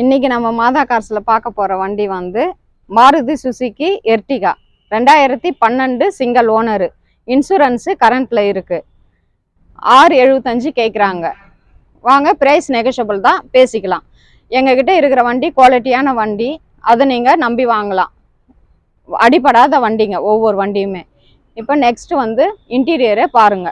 இன்னைக்கு நம்ம மாதா கார்ஸ்ல பார்க்க போற வண்டி வந்து Maruti Suzuki Ertiga 2012 single owner. Insurance கரண்ட்ல இருக்கு. 675 கேட்குறாங்க. வாங்க, பிரைஸ் நெகோஷியபிள் தான், பேசிக்கலாம். எங்ககிட்ட இருக்கிற வண்டி குவாலிட்டியான வண்டி, அதை நீங்க நம்பி வாங்கலாம். அடிபடாத வண்டிங்க ஒவ்வொரு வண்டியுமே. இப்போ நெக்ஸ்ட் வந்து இன்டீரியரை பாருங்க.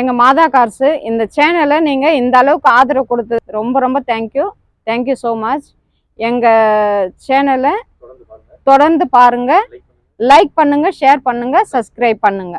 எங்க மாதா கார்ஸ் இந்த சேனலை நீங்க இந்த அளவுக்கு ஆதரவு கொடுத்து ரொம்ப ரொம்ப தேங்க்யூ ஸோ மச். எங்க சேனலை தொடர்ந்து பாருங்க, லைக் பண்ணுங்க, ஷேர் பண்ணுங்க, சப்ஸ்கிரைப் பண்ணுங்க.